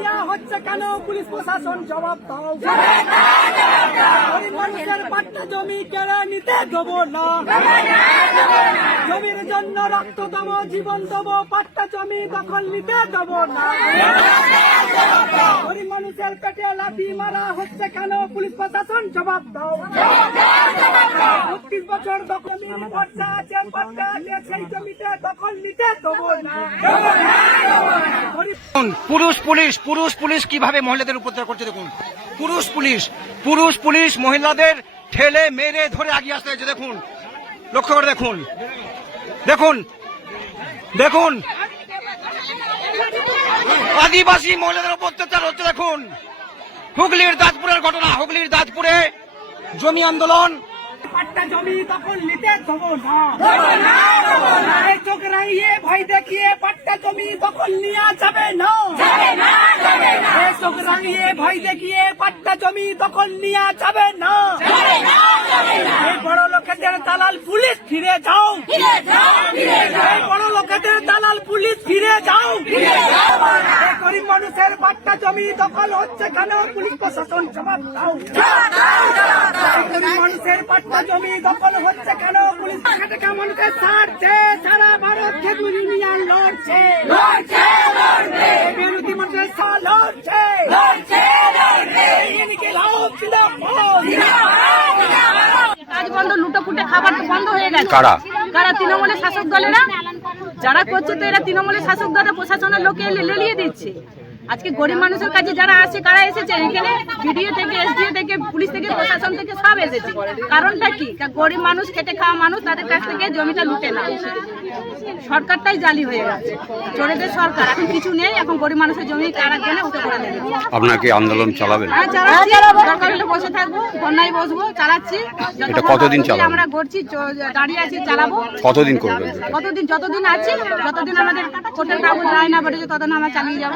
নেওয়া হচ্ছে কেন পুলিশ প্রশাসন জবাব দাও। মানুষের পাট্টা জমি কেড়ে নিতে দেবো না। জমির জন্য রক্ত দেবো, জীবন দেবো, পাট্টা জমি দখল নিতে দেবো না। গরিব মানুষের পেটে লাথি মারা হচ্ছে কেন পুলিশ প্রশাসন জবাব দাও। বছর দখল আছে, সেই জমিতে দখল নিতে দেবো না। পুরুষ পুলিশ পুরুষ পুলিশ কীভাবে মহিলাদের উপদ্রব করছে দেখুন। পুরুষ পুলিশ পুরুষ পুলিশ মহিলাদের ঠেলে মেরে ধরে আগিয়ে আসতে হয়েছে, দেখুন। লক্ষ্য করে দেখুন। দেখুন দেখুন। আদিবাসী মহিলাদের উপর অত্যাচার হচ্ছে, দেখুন। হুগলির দাঁতপুরের ঘটনা, হুগলির দাঁতপুরে জমি আন্দোলন পাট্টা জমি দখল নিতে দেবো না। চোখ রাঙিয়ে ভয় দেখিয়ে পাট্টা জমি দখল নেওয়া যাবে না। চোখ রাঙিয়ে ভয় দেখিয়ে পাট্টা জমি দখল নেওয়া যাবে না। বড় লোকেদের দালাল পুলিশ ফিরে যাও। বড় লোকেদের দালাল পুলিশ ফিরে যাও এই মানুষের পাট্টা জমি দখল হচ্ছে কেন? পুলিশ প্রশাসন জবাব দাও। মানুষের পাট্টা জমি দখল হচ্ছে কেন? পুলিশ টাকা মানুষের ছাড়ছে? সারা ভারত খেজুর ইউনিয়ন লড়ছে। লড়ছে লড়ছে। বিরোধী মানুষের সা লড়ছে। কাজ বন্ধ লুটোপুটে খাবার তো বন্ধ হয়ে গেছে। কারা? কারা? তৃণমূলের শাসক দলেরা? যারা করছে তো এরা তৃণমূলের শাসক দলের প্রশাসনের লোকে লেলিয়ে দিচ্ছে। আজকে গরিব মানুষের কাছে যারা আসে কারা এসেছে? এখানে বিডিও থেকে এসডিও থেকে পুলিশ থেকে প্রশাসন থেকে সব এসেছে। কারণটা কি? গরিব মানুষ খেটে খাওয়া মানুষ তাদের কাছ থেকে জমিটা লুটে না সরকারটাই জালি হয়ে গেছে। চোরেদের সরকার। এখন কিছু নেই এখন গরিব মানুষের জমি কারা কেনে উঠে করে আপনাকে আন্দোলন চালাবেন? হ্যাঁ বসে বসবো চালাচ্ছি। এটা কতদিন চালাবো? আমরা করছি দাঁড়িয়ে আছি চালাবো। কতদিন করবেন কতদিন যতদিন আছি যতদিন আমাদের কোর্টের কাগজ রায় না বেরোছে ততদিন আমরা চালিয়ে যাব।